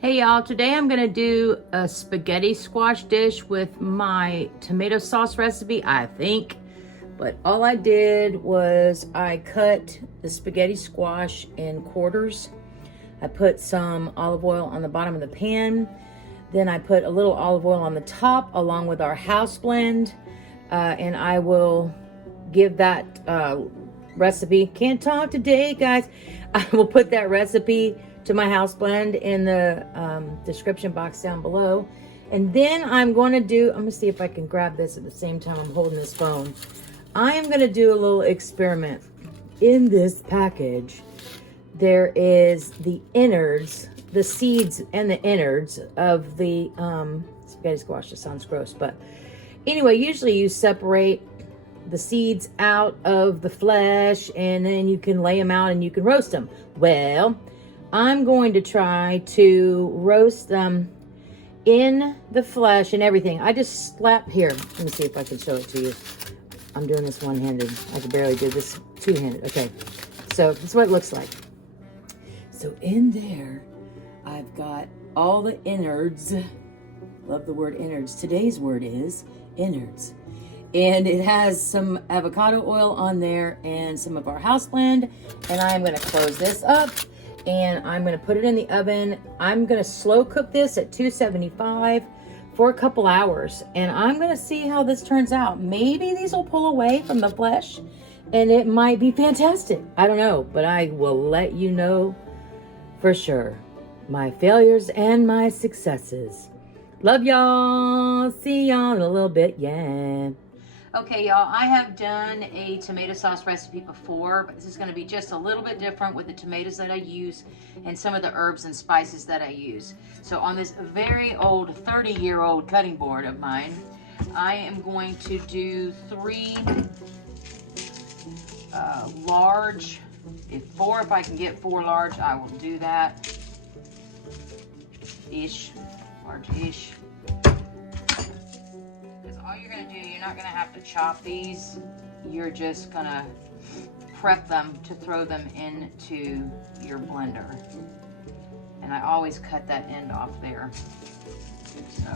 Hey y'all, today I'm gonna do a spaghetti squash dish with my tomato sauce recipe, I think. But all I did was I cut the spaghetti squash in quarters. I put some olive oil on the bottom of the pan. Then I put a little olive oil on the top along with our house blend. And I will give that recipe. Can't talk today, guys. I will put that recipe to my house blend in the description box down below. And then I'm going to do, I'm going to see if I can grab this at the same time I'm holding this phone. I am going to do a little experiment. In this package, there is the innards, the seeds and the innards of the spaghetti squash. It sounds gross, but anyway, usually you separate the seeds out of the flesh and then you can lay them out and you can roast them. Well, I'm going to try to roast them in the flesh and everything. I just slap here. Let me see if I can show it to you. I'm doing this one-handed. I can barely do this two-handed. Okay, so this is what it looks like. So in there, I've got all the innards. Love the word innards. Today's word is innards. And it has some avocado oil on there and some of our house blend. And I'm going to close this up. And I'm going to put it in the oven. I'm going to slow cook this at 275 for a couple hours. And I'm going to see how this turns out. Maybe these will pull away from the flesh and it might be fantastic. I don't know, but I will let you know for sure. My failures and my successes. Love y'all. See y'all in a little bit. Yeah. Okay, y'all, I have done a tomato sauce recipe before, but this is going to be just a little bit different with the tomatoes that I use and some of the herbs and spices that I use. So on this very old 30-year-old cutting board of mine, I am going to do three large, if I can get four large, I will do that. Large-ish. All you're going to do, you're not going to have to chop these. You're just going to prep them to throw them into your blender. And I always cut that end off there. So.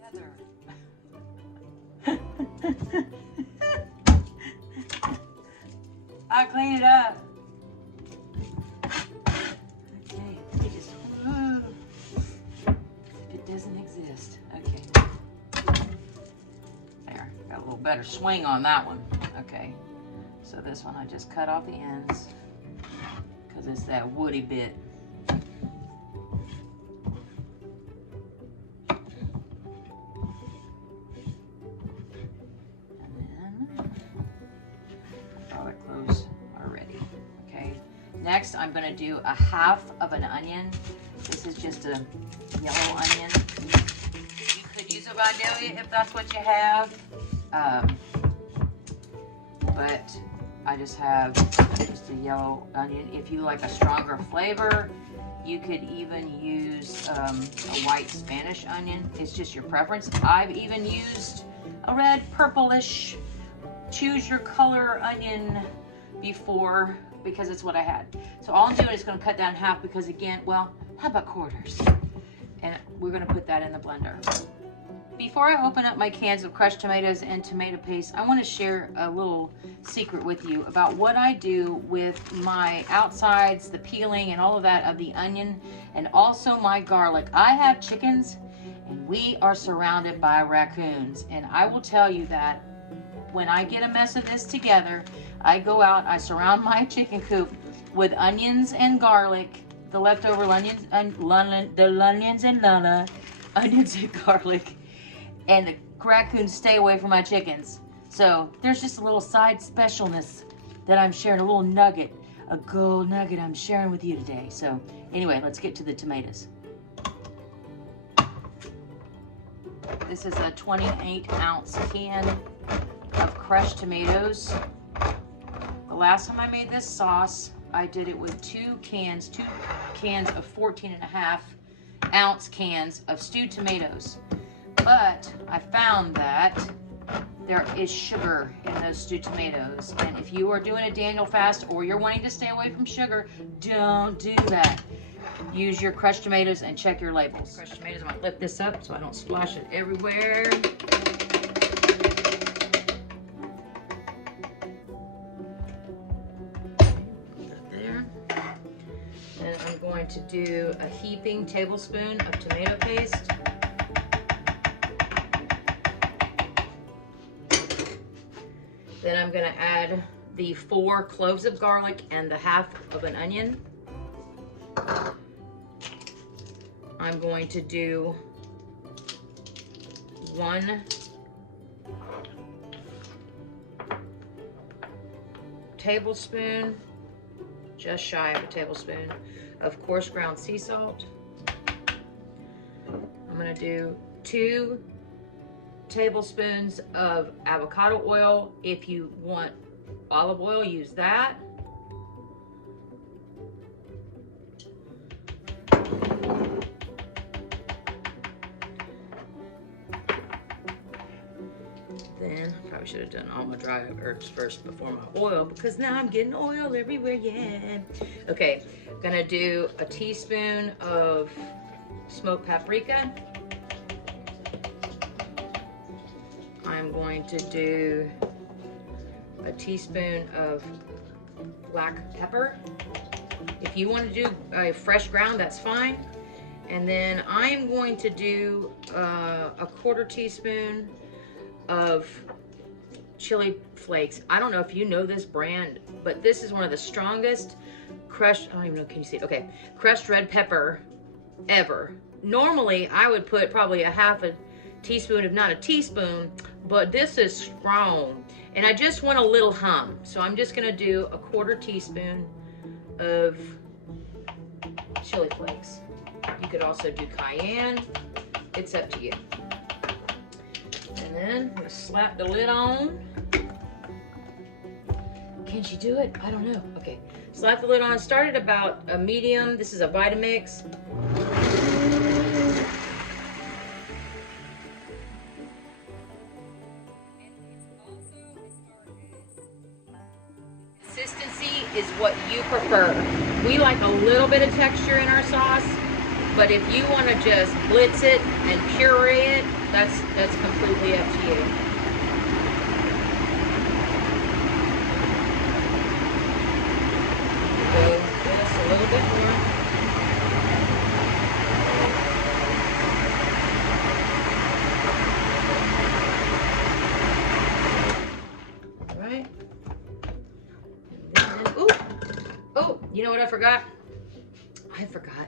Together. I'll clean it up. Doesn't exist. Okay. There. Got a little better swing on that one. Okay. So this one I just cut off the ends because it's that woody bit. And then garlic cloves are ready. Okay. Next I'm going to do a half of an onion. This is just a yellow onion. You could use a vanilla if that's what you have, but I just have just a yellow onion. If you like a stronger flavor, you could even use a white Spanish onion. It's just your preference. I've even used a red, purplish, choose your color onion before because it's what I had. So all I'm doing is going to cut down half because again, well, how about quarters? And we're going to put that in the blender. Before I open up my cans of crushed tomatoes and tomato paste, I want to share a little secret with you about what I do with my outsides, the peeling and all of that of the onion, and also my garlic. I have chickens and we are surrounded by raccoons. And I will tell you that when I get a mess of this together, I go out, I surround my chicken coop with onions and garlic, the leftover onions and onions and garlic, and the raccoons stay away from my chickens. So there's just a little side specialness that I'm sharing, a little nugget, a gold nugget I'm sharing with you today. So anyway, let's get to the tomatoes. This is a 28-ounce can of crushed tomatoes. The last time I made this sauce, I did it with two cans of 14.5-ounce cans of stewed tomatoes. But I found that there is sugar in those stewed tomatoes. And if you are doing a Daniel fast or you're wanting to stay away from sugar, don't do that. Use your crushed tomatoes and check your labels. Crushed tomatoes, I'm gonna lift this up so I don't splash it everywhere. There. And I'm going to do a heaping tablespoon of tomato paste. Then I'm gonna add the 4 cloves of garlic and the half of an onion. I'm going to do 1 tablespoon, just shy of a tablespoon, of coarse ground sea salt. I'm gonna do 2 tablespoons of avocado oil. If you want olive oil, use that. Then, probably should have done all my dry herbs first before my oil, because now I'm getting oil everywhere, yeah. Okay, gonna do a teaspoon of smoked paprika. I'm going to do a teaspoon of black pepper. If you want to do a fresh ground, that's fine. And then I'm going to do a 1/4 teaspoon of chili flakes. I don't know if you know this brand, but this is one of the strongest crushed, I don't even know, can you see it? Okay, crushed red pepper ever. Normally, I would put probably a half a teaspoon, if not a teaspoon, but this is strong. And I just want a little hum. So I'm just gonna do a 1/4 teaspoon of chili flakes. You could also do cayenne. It's up to you. And then we slap the lid on. Can she do it? I don't know. Okay, slap the lid on. Start at about a medium. This is a Vitamix. Consistency is what you prefer. We like a little bit of texture in our sauce, but if you want to just blitz it and puree it, that's completely up to you. Go just a little bit more. All right. And then, oh, you know what I forgot? I forgot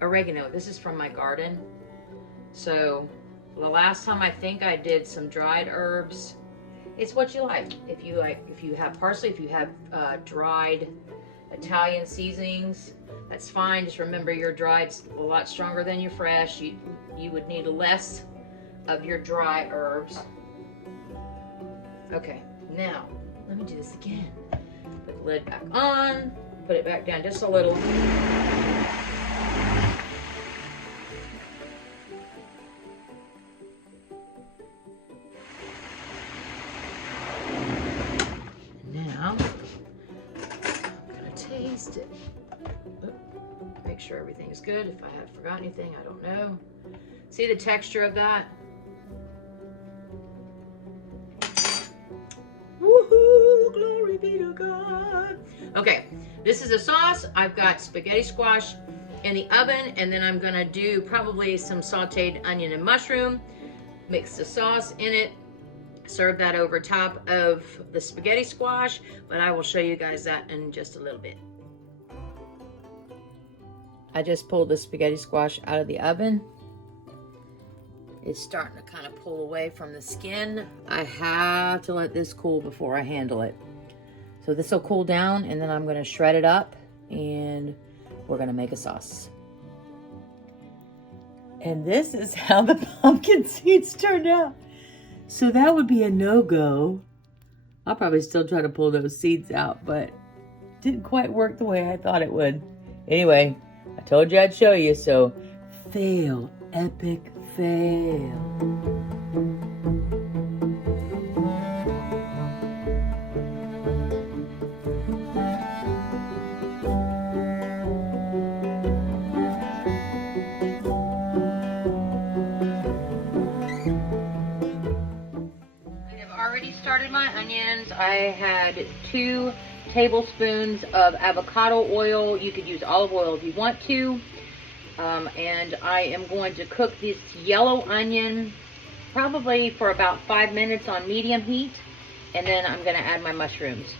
oregano. This is from my garden. So the last time I think I did some dried herbs. It's what you like. If you have parsley, if you have dried Italian seasonings, that's fine. Just remember your dried's a lot stronger than your fresh. You would need less of your dry herbs. Okay, now let me do this again. Put the lid back on, put it back down just a little. Now, I'm gonna taste it. Make sure everything is good. If I have forgotten anything, I don't know. See the texture of that? Woohoo! Glory be to God. Okay, this is a sauce. I've got spaghetti squash in the oven, and then I'm gonna do probably some sauteed onion and mushroom. Mix the sauce in it. Serve that over top of the spaghetti squash, but I will show you guys that in just a little bit. I just pulled the spaghetti squash out of the oven. It's starting to kind of pull away from the skin. I have to let this cool before I handle it. So this will cool down, and then I'm going to shred it up, and we're going to make a sauce. And this is how the pumpkin seeds turned out. So that would be a no-go. I'll probably still try to pull those seeds out, but didn't quite work the way I thought it would. Anyway, I told you I'd show you, so fail, epic fail. had 2 tablespoons of avocado oil. You could use olive oil if you want to. And I am going to cook this yellow onion probably for about 5 minutes on medium heat. And then I'm going to add my mushrooms.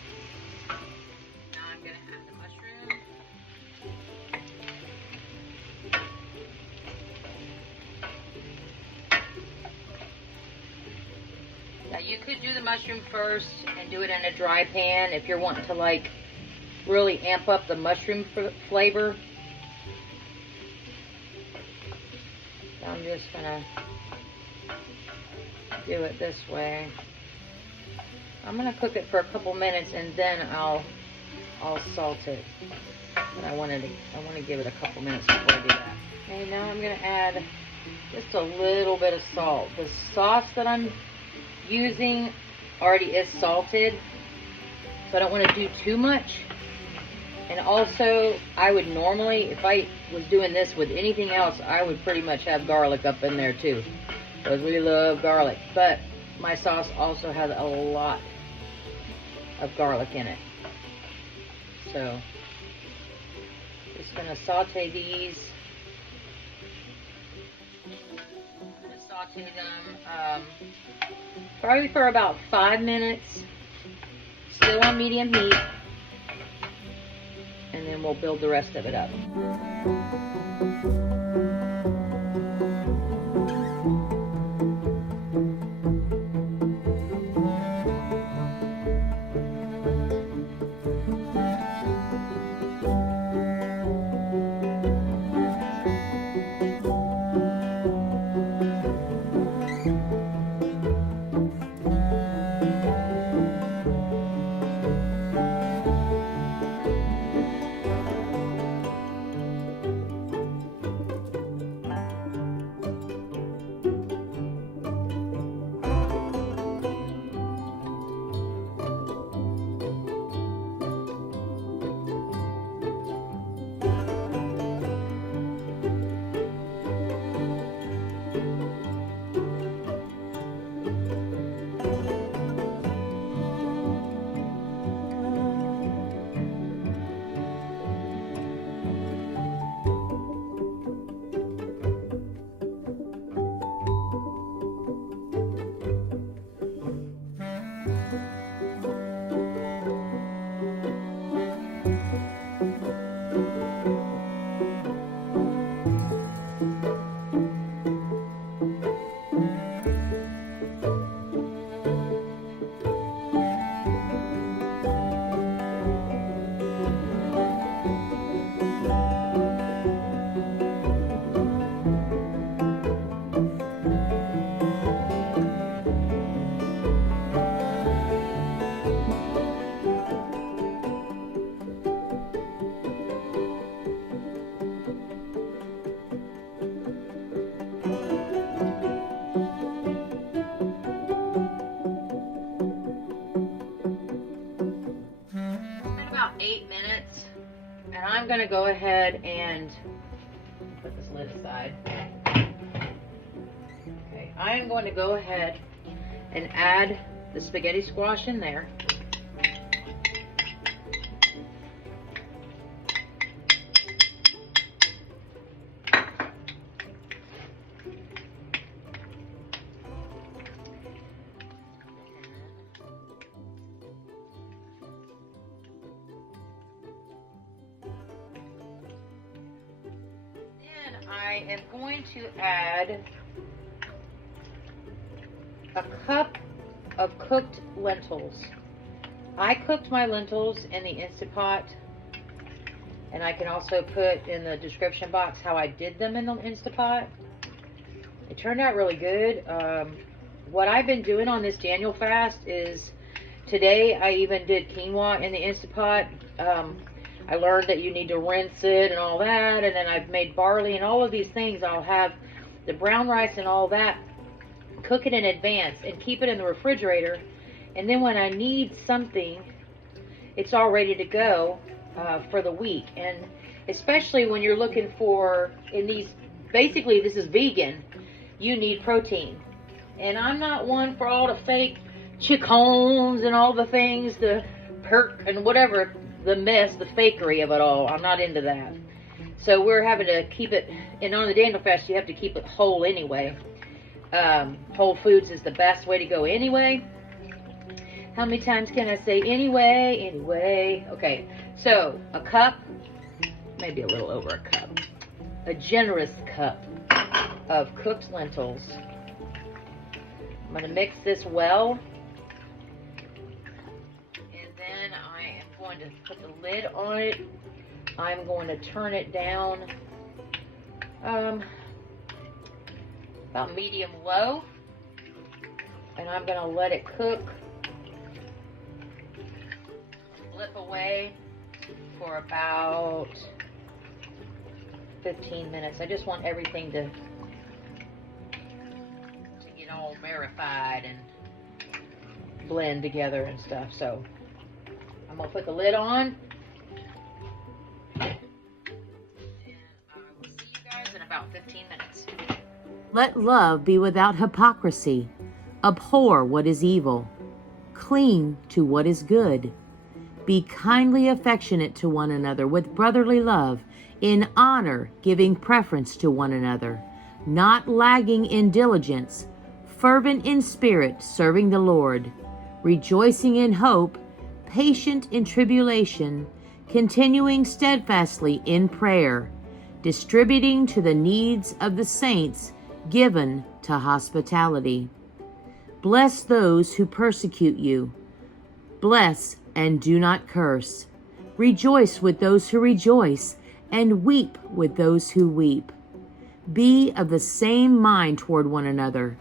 Now I'm going to add the mushrooms. Now you could do the mushroom first and do it in a dry pan if you're wanting to like really amp up the mushroom flavor. So I'm just gonna do it this way. I'm gonna cook it for a couple minutes and then I'll salt it. But I want to give it a couple minutes before I do that. Okay, now I'm gonna add just a little bit of salt. The sauce that I'm using already is salted, so I don't want to do too much. And also, I would normally, if I was doing this with anything else, I would pretty much have garlic up in there too, because we love garlic. But my sauce also has a lot of garlic in it. So, just gonna saute these. I'm gonna saute them probably for about 5 minutes, still on medium heat, and then we'll build the rest of it up. I'm going to go ahead and put this lid aside. Okay, I'm going to go ahead and add the spaghetti squash in there. I am going to add a cup of cooked lentils. I cooked my lentils in the Instant Pot, and I can also put in the description box how I did them in the Instant Pot. It turned out really good. What I've been doing on this Daniel fast is today I even did quinoa in the Instant Pot. I learned that you need to rinse it and all that, and then I've made barley and all of these things. I'll have the brown rice and all that, cook it in advance and keep it in the refrigerator, and then when I need something, it's all ready to go for the week. And especially when you're looking for, in these, basically this is vegan, you need protein. And I'm not one for all the fake chickens and all the things, the perk and whatever, the mess, the fakery of it all. I'm not into that. So we're having to keep it, and on the Daniel fast, you have to keep it whole anyway. Whole foods is the best way to go anyway. How many times can I say anyway? Anyway. Okay, so a cup, maybe a little over a cup, a generous cup of cooked lentils. I'm going to mix this well. And then I am going to put the lid on it. I'm going to turn it down about medium low. And I'm going to let it cook, flip away for about 15 minutes. I just want everything to get all rarefied and blend together and stuff. So I'm going to put the lid on. And I will see you guys in about 15 minutes. Let love be without hypocrisy. Abhor what is evil. Cling to what is good. Be kindly affectionate to one another with brotherly love, in honor giving preference to one another, not lagging in diligence, fervent in spirit, serving the Lord, rejoicing in hope, patient in tribulation, continuing steadfastly in prayer, distributing to the needs of the saints, given to hospitality. Bless those who persecute you. Bless and do not curse. Rejoice with those who rejoice, and weep with those who weep. Be of the same mind toward one another.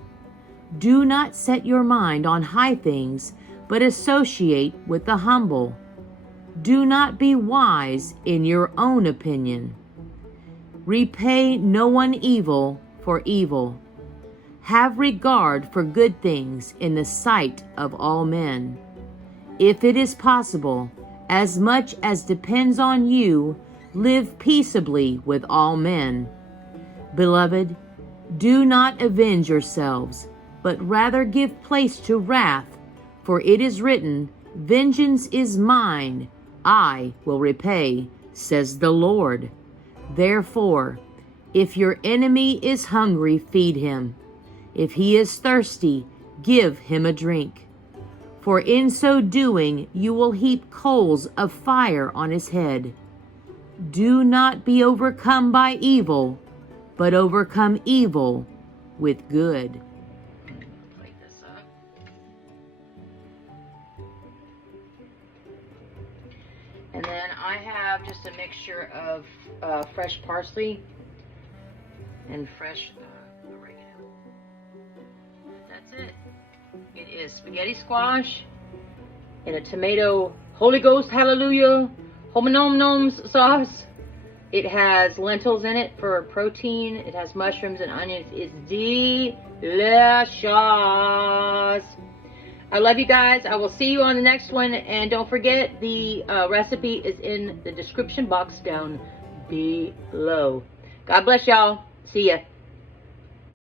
Do not set your mind on high things, but associate with the humble. Do not be wise in your own opinion. Repay no one evil for evil. Have regard for good things in the sight of all men. If it is possible, as much as depends on you, live peaceably with all men. Beloved, do not avenge yourselves, but rather give place to wrath, for it is written, Vengeance is mine, I will repay, says the Lord. Therefore, if your enemy is hungry, feed him. If he is thirsty, give him a drink. For in so doing, you will heap coals of fire on his head. Do not be overcome by evil, but overcome evil with good. Plate this up. And then I have just a mixture of fresh parsley and fresh oregano. That's it. It is spaghetti squash in a tomato Holy Ghost hallelujah homonom noms sauce. It has lentils in it for protein. It has mushrooms and onions. It's delicious. I love you guys. I will see you on the next one. And don't forget, the recipe is in the description box down below. God bless y'all. See ya.